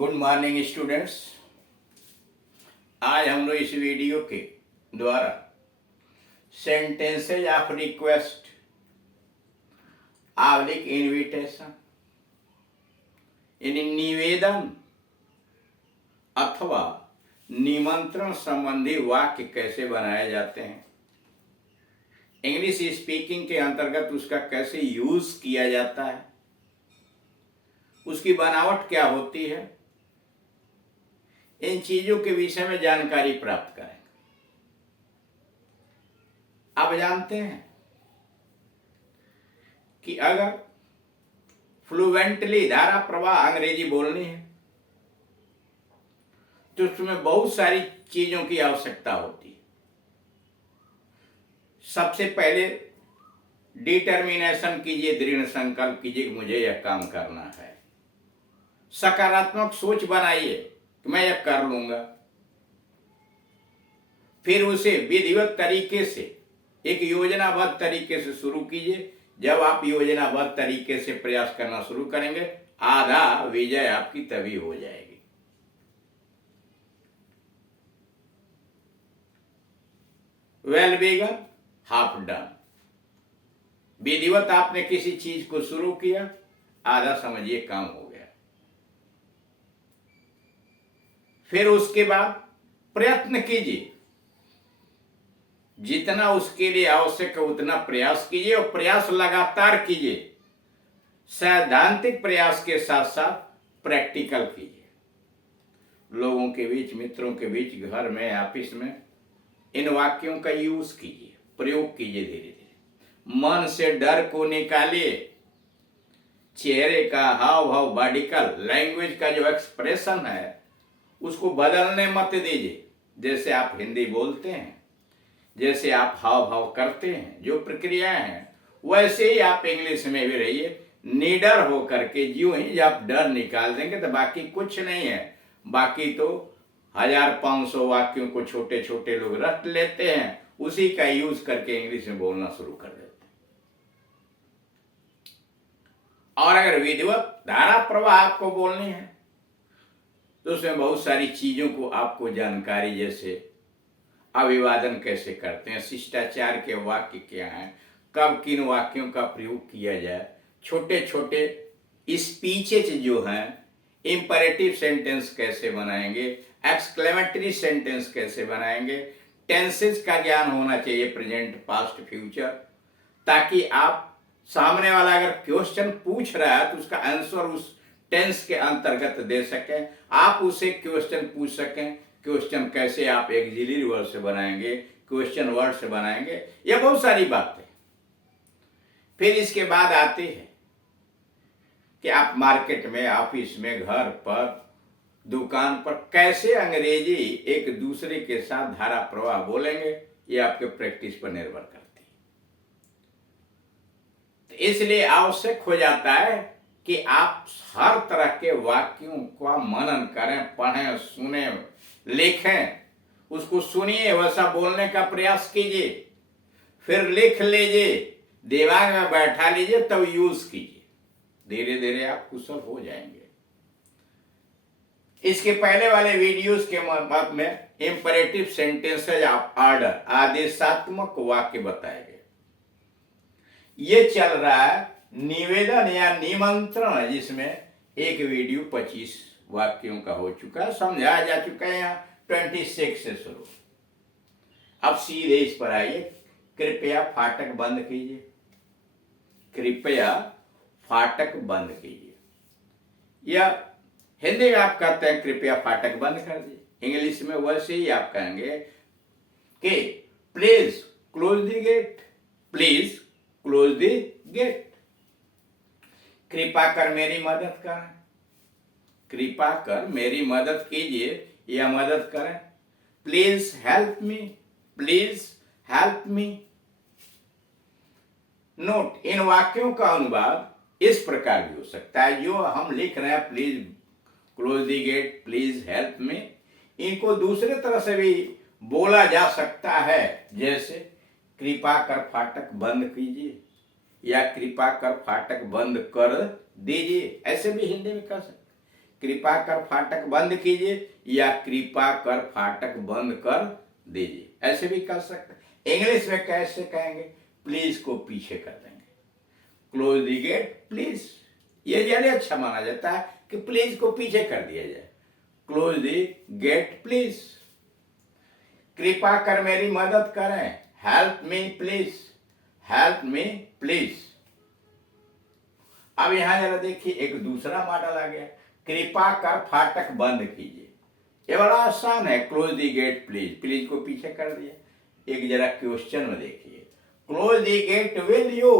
Good morning students. आज हम लोग इस वीडियो के द्वारा sentences of request oblique invitation यानी निवेदन अथवा निमंत्रण संबंधी वाक्य कैसे बनाए जाते हैं, इंग्लिश स्पीकिंग के अंतर्गत उसका कैसे यूज किया जाता है, उसकी बनावट क्या होती है, इन चीजों के विषय में जानकारी प्राप्त करेंगे। आप जानते हैं कि अगर फ्लुएंटली धारा प्रवाह अंग्रेजी बोलनी है तो उसमें बहुत सारी चीजों की आवश्यकता होती है। सबसे पहले डिटर्मिनेशन कीजिए, दृढ़ संकल्प कीजिए कि मुझे यह काम करना है। सकारात्मक सोच बनाइए कि मैं यह कर लूंगा। फिर उसे विधिवत तरीके से, एक योजनाबद्ध तरीके से शुरू कीजिए। जब आप योजनाबद्ध तरीके से प्रयास करना शुरू करेंगे, आधा विजय आपकी तभी हो जाएगी। Well begin half done. विधिवत आपने किसी चीज को शुरू किया, आधा समझिए काम हो गया। फिर उसके बाद प्रयत्न कीजिए, जितना उसके लिए आवश्यक है उतना प्रयास कीजिए और प्रयास लगातार कीजिए। सैद्धांतिक प्रयास के साथ साथ प्रैक्टिकल कीजिए। लोगों के बीच, मित्रों के बीच, घर में, ऑफिस में इन वाक्यों का यूज कीजिए, प्रयोग कीजिए। धीरे धीरे मन से डर को निकालिए। चेहरे का हाव भाव, बॉडी का लैंग्वेज का जो एक्सप्रेशन है उसको बदलने मत दीजिए। जैसे आप हिंदी बोलते हैं, जैसे आप हाव भाव करते हैं, जो प्रक्रियाएं हैं वैसे ही आप इंग्लिश में भी रहिए। निडर होकर के ज्यों ही आप डर निकाल देंगे तो बाकी कुछ नहीं है। बाकी तो 1500 वाक्यों को छोटे छोटे लोग रट लेते हैं, उसी का यूज करके इंग्लिश में बोलना शुरू कर देते हैं। और अगर विधिवत धारा प्रवाह आपको बोलनी है तो उसमें बहुत सारी चीजों को आपको जानकारी, जैसे अभिवादन कैसे करते हैं, शिष्टाचार के वाक्य क्या हैं, कब किन वाक्यों का प्रयोग किया जाए, छोटे छोटे स्पीचेज जो हैं, इंपरेटिव सेंटेंस कैसे बनाएंगे, एक्सक्लेमेटरी सेंटेंस कैसे बनाएंगे, टेंसेस का ज्ञान होना चाहिए, प्रेजेंट, पास्ट, फ्यूचर, ताकि आप सामने वाला अगर क्वेश्चन पूछ रहा है तो उसका आंसर उस टेंस के अंतर्गत दे सकें, आप उसे क्वेश्चन पूछ सकें। क्वेश्चन कैसे आप एक्सिलरी वर्ड से बनाएंगे, क्वेश्चन वर्ड से बनाएंगे, यह बहुत सारी बातें। फिर इसके बाद आती है कि आप मार्केट में, ऑफिस में, घर पर, दुकान पर कैसे अंग्रेजी एक दूसरे के साथ धारा प्रवाह बोलेंगे, ये आपके प्रैक्टिस पर निर्भर करती है। तो इसलिए आवश्यक हो जाता है कि आप हर तरह के वाक्यों का मनन करें, पढ़ें, सुने, लिखें, उसको सुनिए, वैसा बोलने का प्रयास कीजिए, फिर लिख लीजिए, दिमाग में बैठा लीजिए, तब यूज कीजिए। धीरे धीरे आप कुशल हो जाएंगे। इसके पहले वाले वीडियोस के बाद में इंपरेटिव सेंटेंसेज ऑफ ऑर्डर, आदेशात्मक वाक्य बताए गए। ये चल रहा है निवेदन या निमंत्रण, जिसमें एक वीडियो 25 वाक्यों का हो चुका है, समझाया जा चुका है। यहाँ 26 से शुरू। अब सीधे इस पर आइए। कृपया फाटक बंद कीजिए। कृपया फाटक बंद कीजिए, या हिंदी में आप कहते हैं कृपया फाटक बंद कर दीजिए। इंग्लिश में वैसे ही आप कहेंगे कि please close the gate, please close the gate. कृपा कर मेरी मदद करें, कृपा कर मेरी मदद कीजिए या मदद करें। Please help me, please help me. Note, इन वाक्यों का अनुवाद इस प्रकार भी हो सकता है। जो हम लिख रहे हैं please close the gate, please help me, इनको दूसरे तरह से भी बोला जा सकता है। जैसे कृपा कर फाटक बंद कीजिए या कृपा कर फाटक बंद कर दीजिए, ऐसे भी हिंदी में कह सकते। कृपा कर फाटक बंद कीजिए या कृपा कर फाटक बंद कर दीजिए, ऐसे भी कर सकते हैं। इंग्लिश में कैसे कहेंगे? प्लीज को पीछे कर देंगे, क्लोज द गेट प्लीज। ये ज्यादा अच्छा माना जाता है कि प्लीज को पीछे कर दिया जाए, क्लोज द गेट प्लीज। कृपा कर मेरी मदद करें, help me please, help me please. अब यहां जरा देखिए एक दूसरा मॉडल आ गया, कृपा कर फाटक बंद कीजिए। ये बड़ा आसान है, close the gate please, please को पीछे कर दिया। एक जरा क्वेश्चन में देखिए, close the gate will you,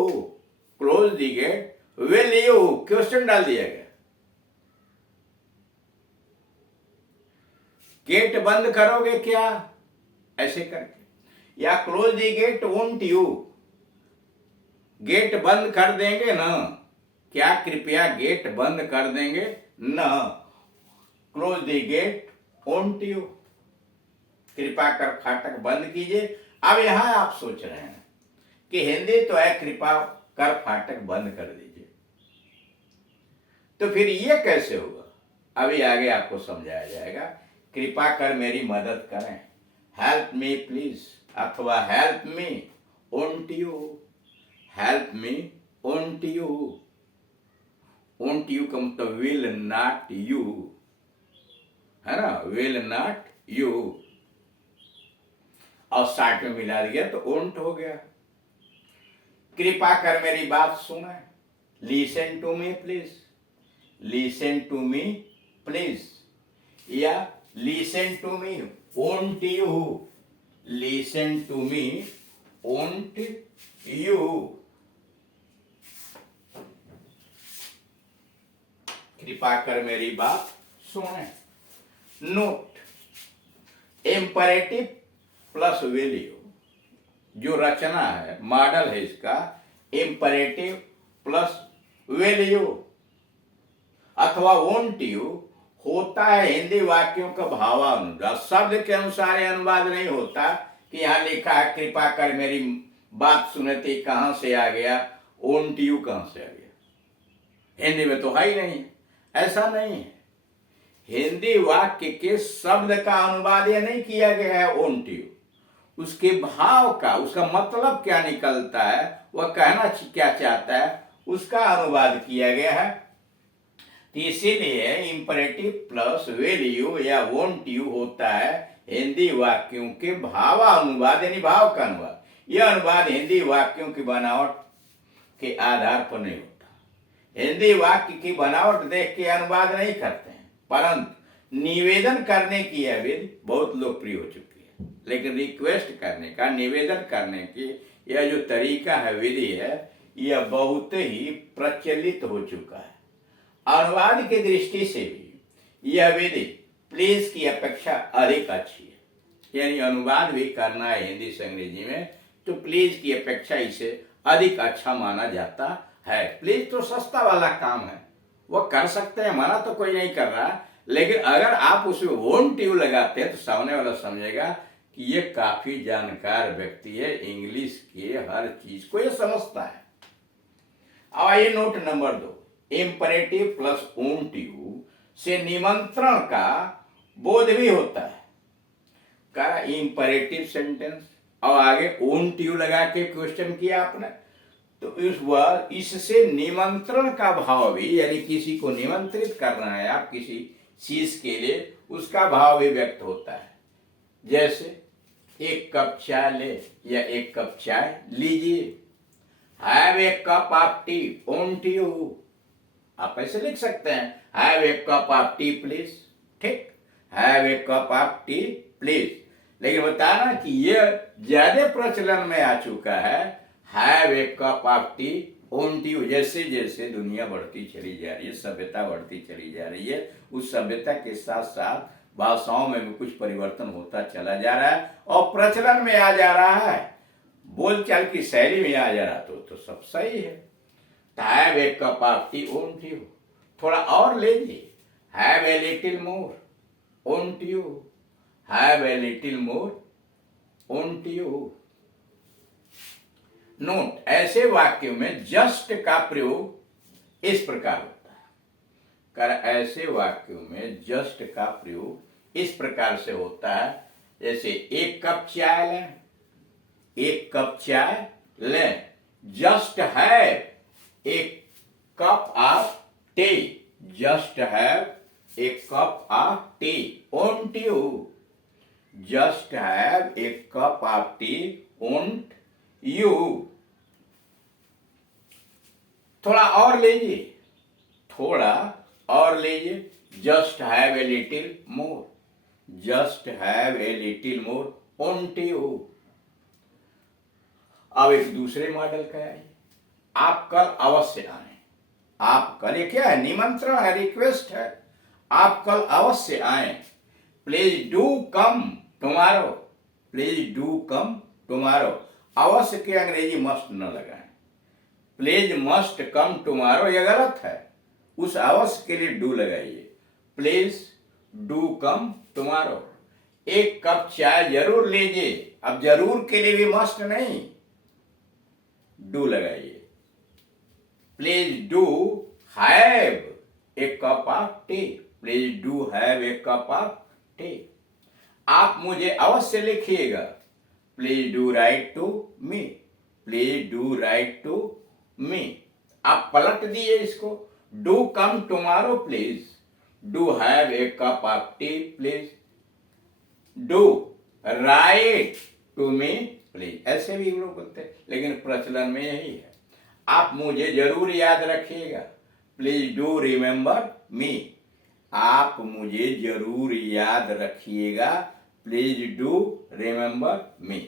close the gate will you, question डाल दिया गया। गेट बंद करोगे क्या, ऐसे करके, या close the gate won't you, gate बंद कर देंगे ना, क्या कृपया गेट बंद कर देंगे ना, close the gate won't you, कृपा कर फाटक बंद कीजिए। अब यहां आप सोच रहे हैं कि हिंदी तो है कृपा कर फाटक बंद कर दीजिए, तो फिर ये कैसे होगा? अभी आगे आपको समझाया जाएगा। कृपा कर मेरी मदद करें, हेल्प मी प्लीज, अथवा help me won't you, help me won't you. Won't you का मतलब विल नॉट यू, है ना, विल नॉट यू, और साथ में मिला दिया तो वोंट हो गया। कृपा कर मेरी बात सुने, listen to me please, listen to me please, या listen to me won't you, listen to me won't you. कृपा कर मेरी बात सुने। Note, imperative plus will you, जो रचना है, मॉडल है इसका, इंपरेटिव प्लस विल यू अथवा वोंट यू होता है हिंदी वाक्यों का भावानुवाद। शब्द के अनुसार अनुवाद नहीं होता कि यहां लिखा है कृपा कर मेरी बात सुनते, कहां से आ गया, वोंट यू कहां से आ गया, हिंदी में तो है ही नहीं, ऐसा नहीं है। हिंदी वाक्य के शब्द का अनुवाद यह नहीं किया गया है वोंट यू, उसके भाव का, उसका मतलब क्या निकलता है, वह कहना क्या चाहता है, उसका अनुवाद किया गया है। तो इसीलिए इंपरेटिव प्लस विल यू या वोंट यू होता है हिंदी वाक्यों के भावानुवाद, यानी भाव का अनुवाद। यह अनुवाद हिंदी वाक्यों की बनावट के आधार पर नहीं होता। हिंदी वाक्य की बनावट देख के अनुवाद नहीं करते हैं, परंतु निवेदन करने की यह विधि बहुत लोकप्रिय हो चुकी है। लेकिन रिक्वेस्ट करने का, निवेदन करने की यह जो तरीका है, विधि है, यह बहुत ही प्रचलित हो चुका है। अनुवाद की दृष्टि से भी यह विधि प्लीज की अपेक्षा अधिक अच्छी है। यानी अनुवाद भी करना है हिंदी से अंग्रेजी में, तो प्लीज की अपेक्षा इसे अधिक अच्छा माना जाता है। प्लीज तो सस्ता वाला काम है, वह कर सकते हैं, मना तो कोई नहीं कर रहा, लेकिन अगर आप उसमें वोंट यू लगाते हैं तो सामने वाला समझेगा कि ये काफी जानकार व्यक्ति है, इंग्लिश के हर चीज को ये समझता है। अब आइए note number 2, imperative plus won't you से निमंत्रण का बोध भी होता है। का इंपरेटिव सेंटेंस और आगे वोंट यू लगा के क्वेश्चन किया आपने, तो इससे निमंत्रण का भाव भी, यानी किसी को निमंत्रित करना है आप किसी चीज के लिए, उसका भाव भी व्यक्त होता है। जैसे एक कप चाय ले या एक कप चाय लीजिए, have a cup of tea won't you, आप ऐसे लिख सकते हैं, have a cup of tea please, ठीक, have a cup of tea please. लेकिन बताना कि यह ज्यादा प्रचलन में आ चुका है, have a cup of tea won't you. जैसे जैसे दुनिया बढ़ती चली जा रही है, सभ्यता बढ़ती चली जा रही है, उस सभ्यता के साथ साथ भाषाओं में भी कुछ परिवर्तन होता चला जा रहा है और प्रचलन में आ जा रहा है, बोलचाल की शैली में आ जा रहा, तो सब सही है। Have a cup of tea won't you, थोड़ा और लीजिए, have a little more won't you, have a little more won't you. Note, ऐसे वाक्यों में जस्ट का प्रयोग इस प्रकार होता है, कर ऐसे वाक्यों में जस्ट का प्रयोग इस प्रकार से होता है, जैसे एक कप चाय लें, एक कप चाय लें, जस्ट हैव एक cup of tea, just have एक cup of tea, won't you, just have एक cup of tea, won't you. थोड़ा और लीजिए, थोड़ा और लीजिए, just have a little more, just have a little more, won't you. अब एक दूसरे मॉडल का है, आप कल अवश्य आए, आप कल, ये क्या है, निमंत्रण है, रिक्वेस्ट है, आप कल अवश्य आए, please do come tomorrow, please do come tomorrow. अवश्य के अंग्रेजी मस्ट न लगाएं, प्लीज मस्ट कम टुमारो ये गलत है, उस अवश्य के लिए डू लगाइए, प्लीज डू कम टुमारो। एक कप चाय जरूर लीजिए, अब जरूर के लिए भी मस्ट नहीं, डू लगाइए, please do have a cup of tea, please do have a cup of tea. आप मुझे अवश्य लिखिएगा, please do write to me, please do write to me. आप पलट दिए इसको, do come tomorrow please, do have a cup of tea please, do write to me please, ऐसे भी लोग बोलते हैं, लेकिन प्रचलन में यही है। आप मुझे जरूर याद रखिएगा, प्लीज डू रिमेंबर मी, आप मुझे जरूर याद रखिएगा, प्लीज डू रिमेंबर मी।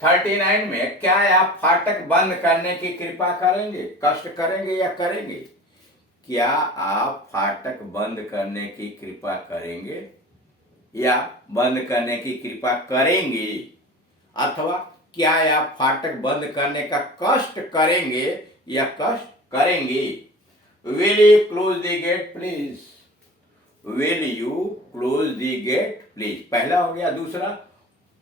39 में, क्या आप फाटक बंद करने की कृपा करेंगे, कष्ट करेंगे या करेंगे? क्या आप फाटक बंद करने की कृपा करेंगे या बंद करने की कृपा करेंगे, अथवा क्या आप फाटक बंद करने का कष्ट करेंगे या कष्ट करेंगे? Will you close the gate please, will you close the gate please, पहला हो गया। दूसरा,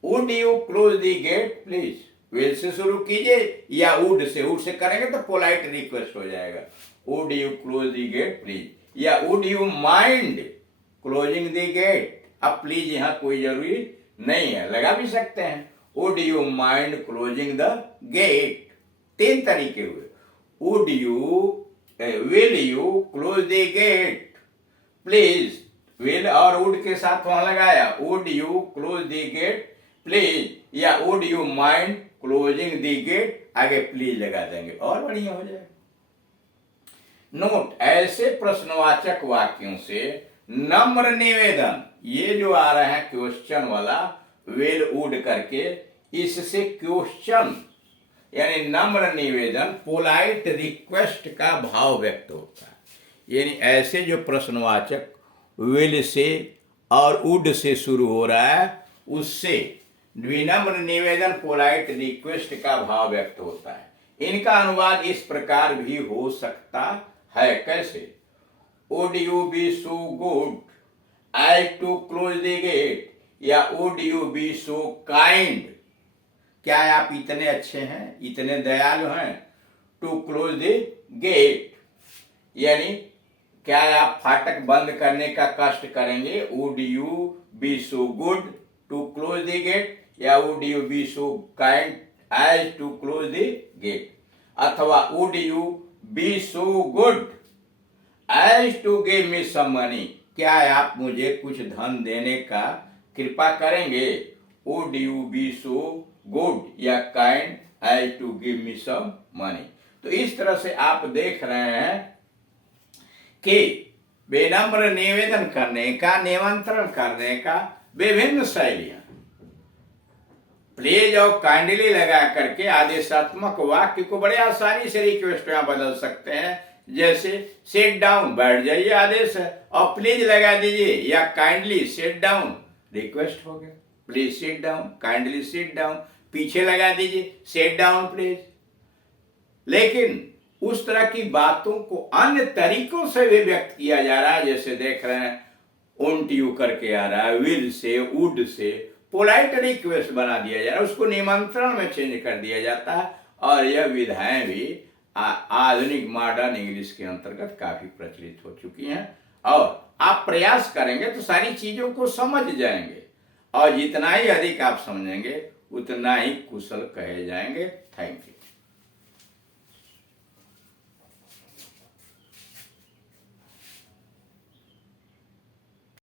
would you close the gate please, will say शुरू कीजिए या वुड से करेंगे तो पोलाइट रिक्वेस्ट हो जाएगा, would you close the gate please, या would you mind closing the gate. अब प्लीज यहां कोई जरूरी नहीं है, लगा भी सकते हैं, would you mind closing the gate. तीन तरीके हुए, would you, will you close the gate please, will और वुड के साथ वहां लगाया, would you close the gate please, या would you mind closing the gate, आगे प्लीज लगा देंगे और बढ़िया हो जाएगा। नोट, ऐसे प्रश्नवाचक वाक्यों से नम्र निवेदन, ये जो आ रहा है क्वेश्चन वाला विल वुड करके, इससे क्वेश्चन यानी नम्र निवेदन, पोलाइट रिक्वेस्ट का भाव व्यक्त होता है। यानी ऐसे जो प्रश्नवाचक विल से और वुड से शुरू हो रहा है, उससे विनम्र निवेदन, पोलाइट रिक्वेस्ट का भाव व्यक्त होता है। इनका अनुवाद इस प्रकार भी हो सकता है, कैसे? Would you be so good as to close the gate, या would you be so kind, क्या आप इतने अच्छे हैं, इतने दयालु हैं, टू क्लोज द गेट, यानी क्या आप फाटक बंद करने का कष्ट करेंगे, would you be so good to close the gate, या would you be so kind as to close the gate, अथवा would you be so good as to give me some money, क्या आप मुझे कुछ धन देने का कृपा करेंगे, would you be so good या kind as to give me some money. तो इस तरह से आप देख रहे हैं कि विनम्र निवेदन करने का, निमंत्रण करने का विभिन्न शैलियां, प्लीज और काइंडली लगा करके आदेशात्मक वाक्य को बड़े आसानी से रिक्वेस्ट में बदल सकते हैं। जैसे सिट डाउन, बैठ जाइए आदेश है, और प्लीज लगा दीजिए, या काइंडली सिट डाउन, रिक्वेस्ट हो गया, please sit down, kindly sit down, पीछे लगा दीजिए सिट डाउन प्लीज। लेकिन उस तरह की बातों को अन्य तरीकों से भी व्यक्त किया जा रहा है, जैसे देख रहे हैं ओंट यू करके आ रहा है, will say, would say polite request बना दिया जा रहा है, उसको निमंत्रण में चेंज कर दिया जाता है, और यह विधाएं भी आधुनिक मॉडर्न इंग्लिश के अंतर्गत काफी प्रचलित हो चुकी हैं। और आप प्रयास करेंगे तो सारी चीजों को समझ जाएंगे, और जितना ही अधिक आप समझेंगे उतना ही कुशल कहे जाएंगे। Thank you.